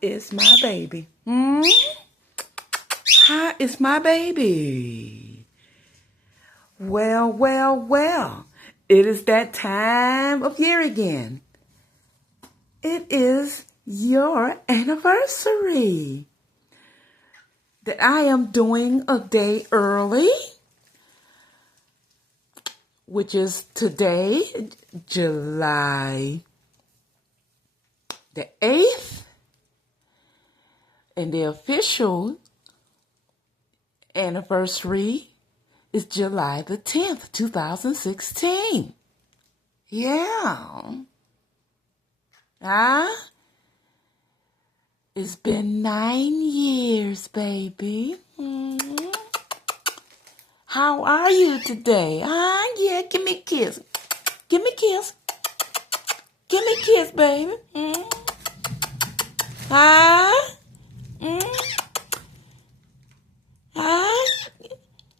is my baby? How is my baby? Well, well, well. It is that time of year again. It is your anniversary. That I am doing a day early, which is today, July the 8th. And the official anniversary is July the 10th, 2016. Yeah. It's been 9 years, baby. How are you today? Yeah, give me a kiss. Give me a kiss. Give me a kiss, baby.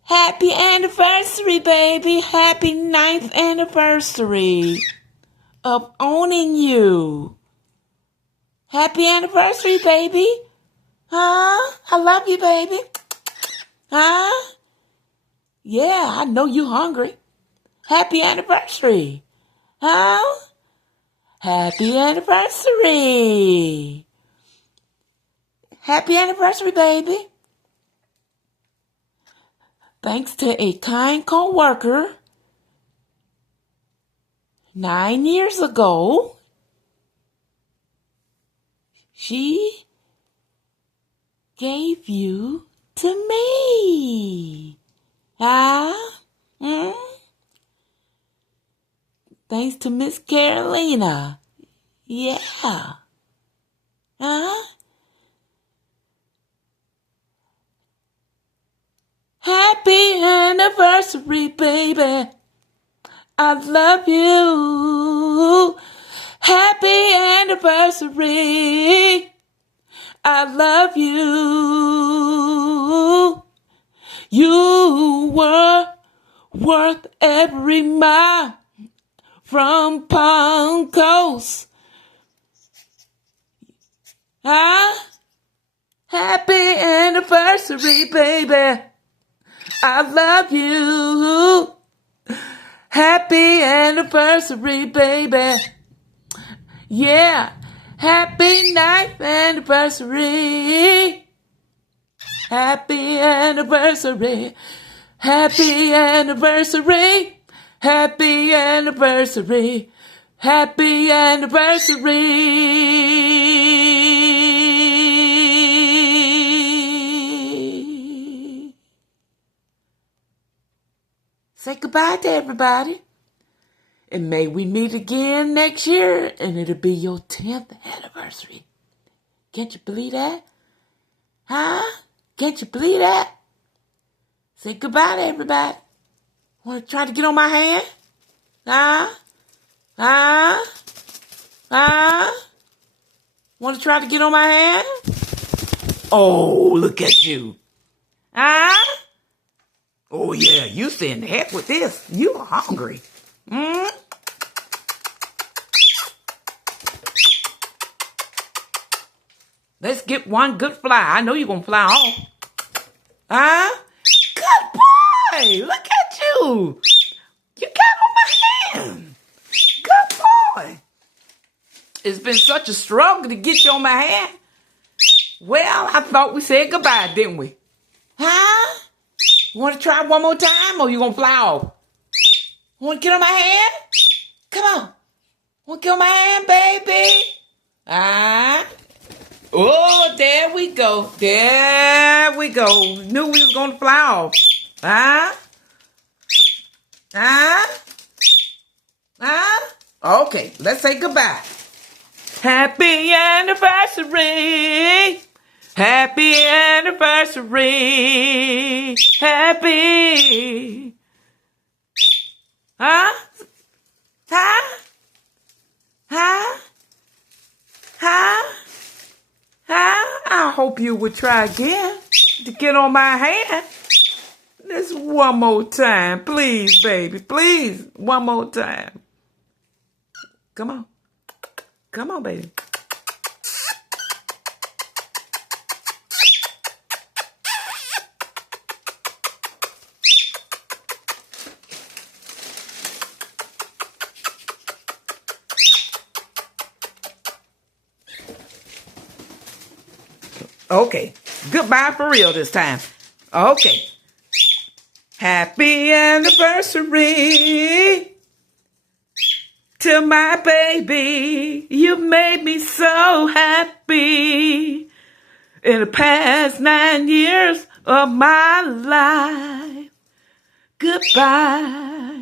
Happy anniversary, baby. Happy 9th anniversary of owning you. Happy anniversary, baby. I love you, baby. Yeah, I know you hungry. Happy anniversary. Happy anniversary. Happy anniversary, baby. Thanks to a kind co-worker 9 years ago, she gave you to me. Thanks to Miss Carolina. Yeah. Happy anniversary, baby. I love you. Happy anniversary. I love you. You were worth every mile from Palm Coast. Happy anniversary, baby. I love you. Happy anniversary, baby. Yeah. Happy 9th anniversary. Happy anniversary. Happy anniversary. Happy anniversary. Happy anniversary. Say goodbye to everybody. And may we meet again next year, and it'll be your 10th anniversary. Can't you believe that? Can't you believe that? Say goodbye to everybody. Want to try to get on my hand? Want to try to get on my hand? Oh, look at you. Oh, yeah, you saying the heck with this. You are hungry. Let's get one good fly. I know you're going to fly off. Good boy. Look at you. You got on my hand. Good boy. It's been such a struggle to get you on my hand. Well, I thought we said goodbye, didn't we? Want to try one more time, or you going to fly off? Want to get on my hand? Come on. Want to get on my hand, baby? Oh, there we go. There we go. Knew we was going to fly off. Okay, let's say goodbye. Happy anniversary. Happy anniversary. Happy. I hope you would try again to get on my hand. Just one more time. Please, baby. Please. One more time. Come on. Come on, baby. Okay. Goodbye for real this time. Okay. Happy anniversary to my baby. You made me so happy in the past 9 years of my life. Goodbye.